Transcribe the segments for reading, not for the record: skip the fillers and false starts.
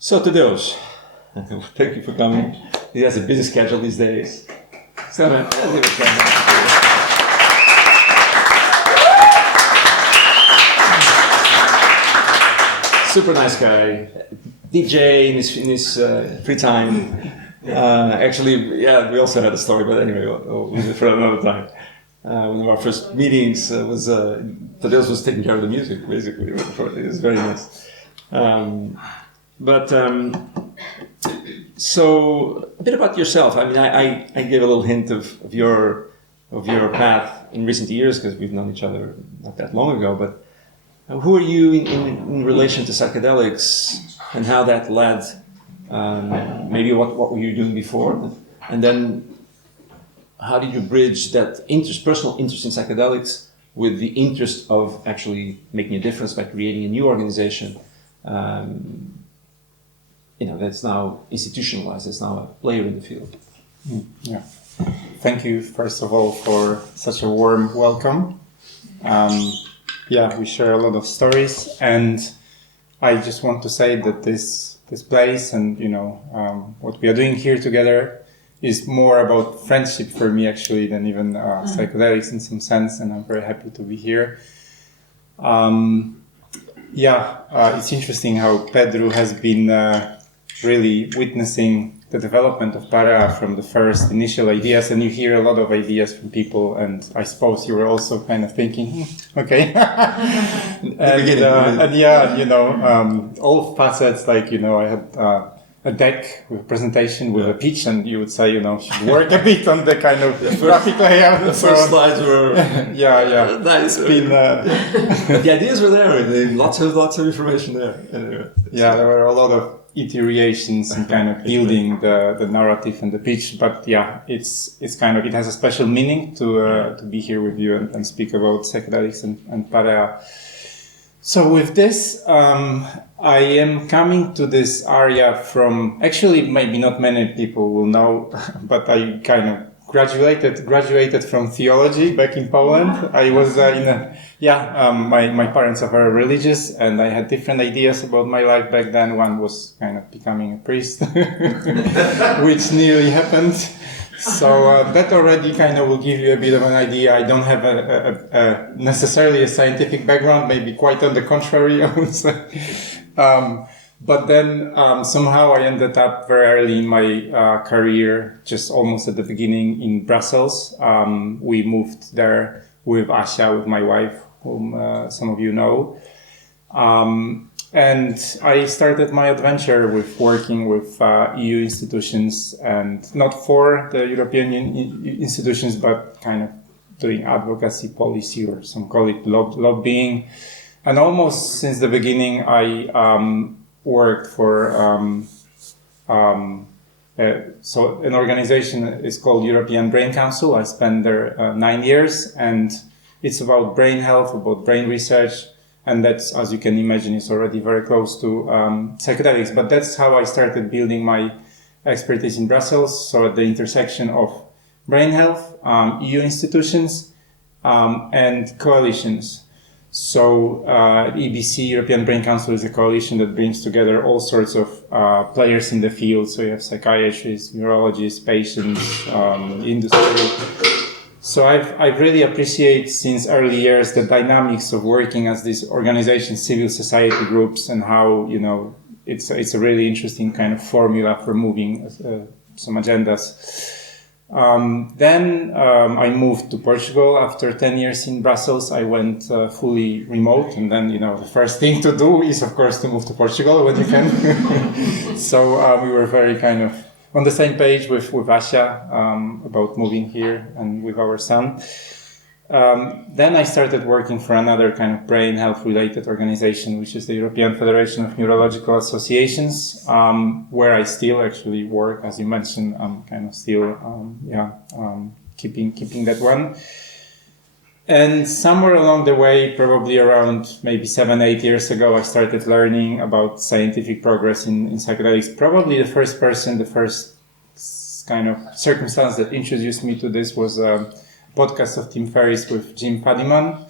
So Tadeusz, thank you for coming. He has a busy schedule these days. So, super nice guy, DJ in his free time. Actually, yeah, we also had a story, but anyway, we'll leave it for another time. One of our first meetings was Tadeusz was taking care of the music, basically. It was very nice. So a bit about yourself. I mean, I gave a little hint of your path in recent years because we've known each other not that long ago. But who are you in relation to psychedelics, and how that led? Maybe what were you doing before, and then how did you bridge that personal interest in psychedelics with the interest of actually making a difference by creating a new organization? That's now institutionalized, it's now a player in the field. Yeah. Thank you, first of all, for such a warm welcome. We share a lot of stories, and I just want to say that this place and, what we are doing here together is more about friendship for me, actually, than even psychedelics in some sense, and I'm very happy to be here. It's interesting how Pedro has been really witnessing the development of PAREA from the first initial ideas, and you hear a lot of ideas from people, and I suppose you were also kind of thinking, okay. All facets, like, I had a deck with a presentation with a pitch, and you would say, should work a bit on the kind of graphic layout. The first slides were nice. It's been, but the ideas were there. Lots of information there. Anyway, there were a lot of iterations and kind of building the narrative and the pitch. But it's kind of, it has a special meaning to be here with you and speak about psychedelics and PAREA. So with this, I am coming to this area from, actually maybe not many people will know, but I kind of graduated from theology back in Poland. I was my parents are very religious, and I had different ideas about my life back then. One was kind of becoming a priest, which nearly happened. So that already kind of will give you a bit of an idea. I don't have a necessarily a scientific background, maybe quite on the contrary, I would say. But then somehow I ended up very early in my career, just almost at the beginning, in Brussels. We moved there with Asia, with my wife, whom some of you know. And I started my adventure with working with EU institutions, and not for the European institutions, but kind of doing advocacy policy, or some call it lobbying. And almost since the beginning, I worked for so an organization is called European Brain Council. I spent there 9 years, and it's about brain health, about brain research. And that's, as you can imagine, is already very close to psychedelics. But that's how I started building my expertise in Brussels. So at the intersection of brain health, EU institutions, and coalitions. So EBC, European Brain Council, is a coalition that brings together all sorts of players in the field. So you have psychiatrists, neurologists, patients, industry. So I really appreciate since early years the dynamics of working as these organizations, civil society groups, and how, it's a really interesting kind of formula for moving some agendas. Then I moved to Portugal after 10 years in Brussels. I went fully remote, and then, the first thing to do is, of course, to move to Portugal when you can. So we were very kind of on the same page with Asia about moving here and with our son. Then I started working for another kind of brain health related organization, which is the European Federation of Neurological Associations, where I still actually work. As you mentioned, I'm kind of still keeping that one. And somewhere along the way, probably around maybe 7-8 years ago, I started learning about scientific progress in psychedelics. Probably the first kind of circumstance that introduced me to this was a podcast of Tim Ferriss with Jim Fadiman.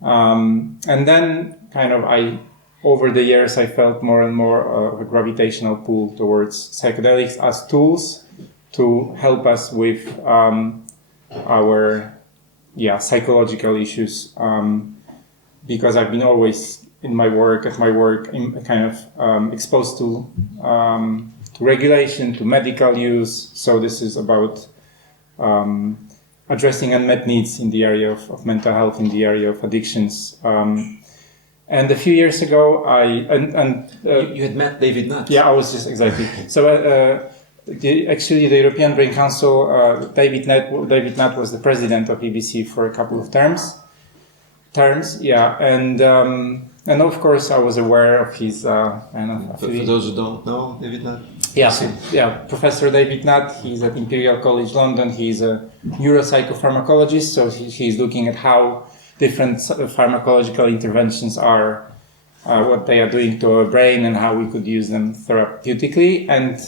And then kind of I over the years, I felt more and more of a gravitational pull towards psychedelics as tools to help us with our psychological issues. Because I've been always at my work, kind of exposed to regulation, to medical use. So this is about addressing unmet needs in the area of mental health, in the area of addictions. And a few years ago, you had met David Nutt. Yeah, I was just exactly. So actually, the European Brain Council, David Nutt was the president of EBC for a couple of terms. Yeah, and of course, I was aware of his. For those who don't know, David Nutt. Yeah, Professor David Nutt. He's at Imperial College London. He's a neuropsychopharmacologist, so he's looking at how different pharmacological interventions are, what they are doing to our brain and how we could use them therapeutically. And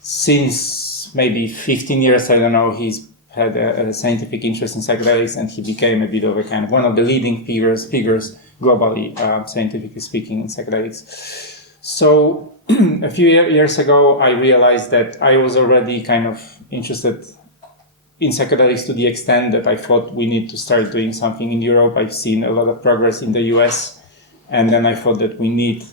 since maybe 15 years, I don't know, he's had a scientific interest in psychedelics, and he became a bit of a kind of one of the leading figures globally, scientifically speaking, in psychedelics. So a few years ago, I realized that I was already kind of interested in psychedelics to the extent that I thought we need to start doing something in Europe. I've seen a lot of progress in the US, and then I thought that we need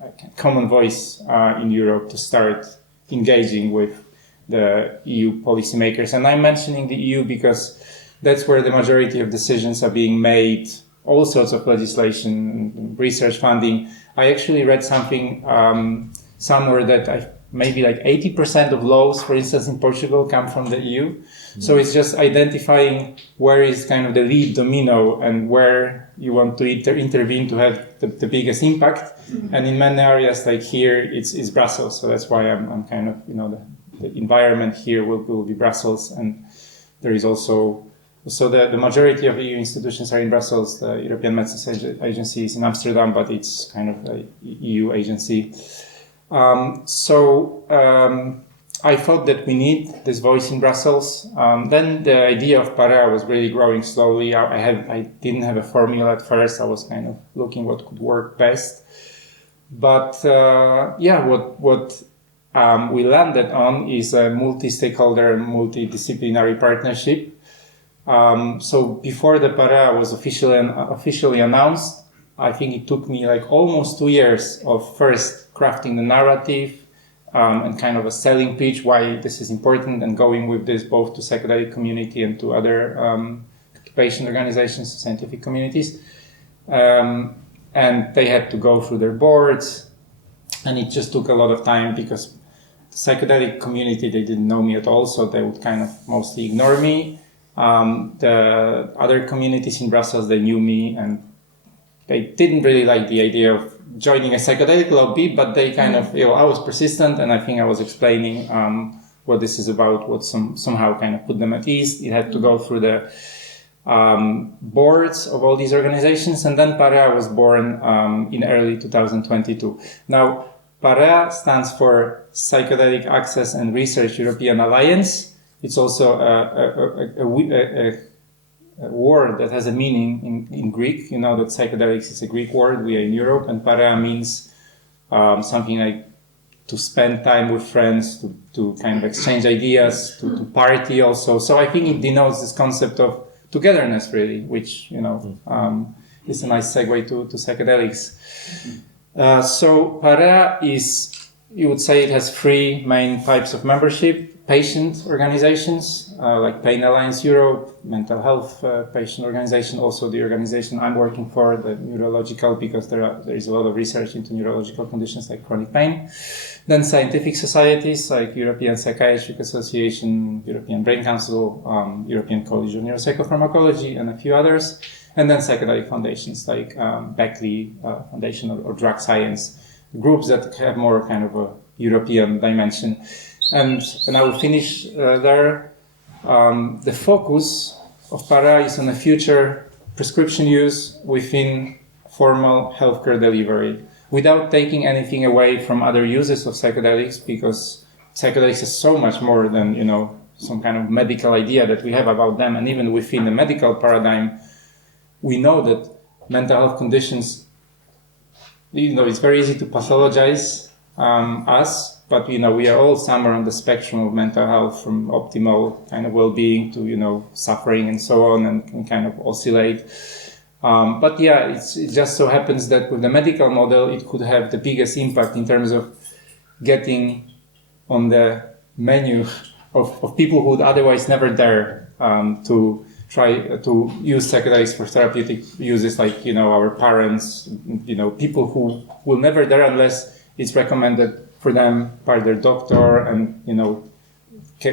a common voice in Europe to start engaging with the EU policymakers. And I'm mentioning the EU because that's where the majority of decisions are being made, all sorts of legislation, research funding. I actually read something somewhere that maybe like 80% of laws, for instance, in Portugal come from the EU. Mm-hmm. So it's just identifying where is kind of the lead domino and where you want to intervene to have the biggest impact. Mm-hmm. And in many areas like here, it's Brussels. So that's why I'm kind of, the environment here will be Brussels. And there is also the majority of EU institutions are in Brussels. The European Medicines Agency is in Amsterdam, but it's kind of a EU agency. I thought that we need this voice in Brussels. Then the idea of PAREA was really growing slowly. I didn't have a formula at first. I was kind of looking what could work best. But what we landed on is a multi-stakeholder and multidisciplinary partnership. So before the PAREA was officially announced, I think it took me like almost 2 years of first crafting the narrative and kind of a selling pitch why this is important, and going with this both to psychedelic community and to other patient organizations, scientific communities. And they had to go through their boards, and it just took a lot of time because the psychedelic community, they didn't know me at all, so they would kind of mostly ignore me. The other communities in Brussels, they knew me, and they didn't really like the idea of joining a psychedelic lobby, but they kind of, I was persistent, and I think I was explaining what this is about, what somehow kind of put them at ease. It had to go through the boards of all these organizations, and then PAREA was born in early 2022. Now, PAREA stands for Psychedelic Access and Research European Alliance. It's also a word that has a meaning in Greek. You know that psychedelics is a Greek word. We are in Europe, and PAREA means something like to spend time with friends, to kind of exchange ideas, to party also. So I think it denotes this concept of togetherness, really, which is a nice segue to psychedelics. So PAREA is, you would say, it has 3 main types of membership. Patient organizations like Pain Alliance Europe, mental health patient organization, also the organization I'm working for, the neurological, because there is a lot of research into neurological conditions like chronic pain. Then scientific societies like European Psychiatric Association, European Brain Council, European College of Neuropsychopharmacology, and a few others. And then psychedelic foundations like Beckley Foundation or Drug Science, groups that have more kind of a European dimension. And I will finish there. The focus of PAREA is on a future prescription use within formal healthcare delivery, without taking anything away from other uses of psychedelics, because psychedelics is so much more than, some kind of medical idea that we have about them. And even within the medical paradigm, we know that mental health conditions it's very easy to pathologize us, but we are all somewhere on the spectrum of mental health, from optimal kind of well-being to suffering and so on, and can kind of oscillate. But yeah, it just so happens that with the medical model, it could have the biggest impact in terms of getting on the menu of people who would otherwise never dare to try to use psychedelics for therapeutic uses, like our parents, people who will never dare unless it's recommended for them by their doctor, and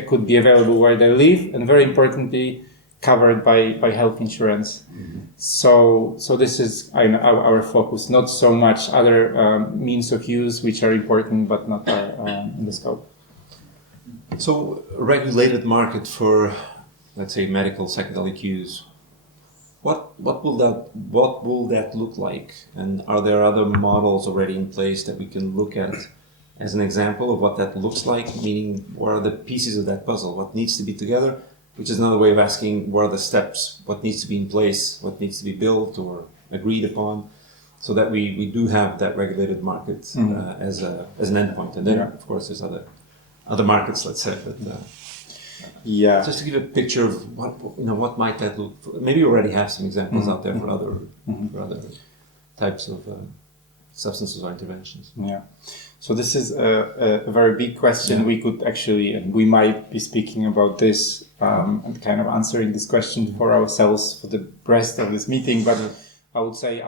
could be available where they live, and very importantly, covered by health insurance. Mm-hmm. So this is our focus, not so much other means of use, which are important but not in the scope. So, regulated market for, let's say, medical psychedelic use. What will that look like? And are there other models already in place that we can look at as an example of what that looks like? Meaning, what are the pieces of that puzzle? What needs to be together? Which is another way of asking, what are the steps? What needs to be in place? What needs to be built or agreed upon? So that we do have that regulated market as an endpoint. And then, of course, there's other markets, let's say. But just to give a picture of what might that look. Maybe you already have some examples out there for other types of substances or interventions. Yeah. So this is a very big question. Yeah. We could actually, and we might be speaking about this and kind of answering this question for ourselves for the rest of this meeting. But I would say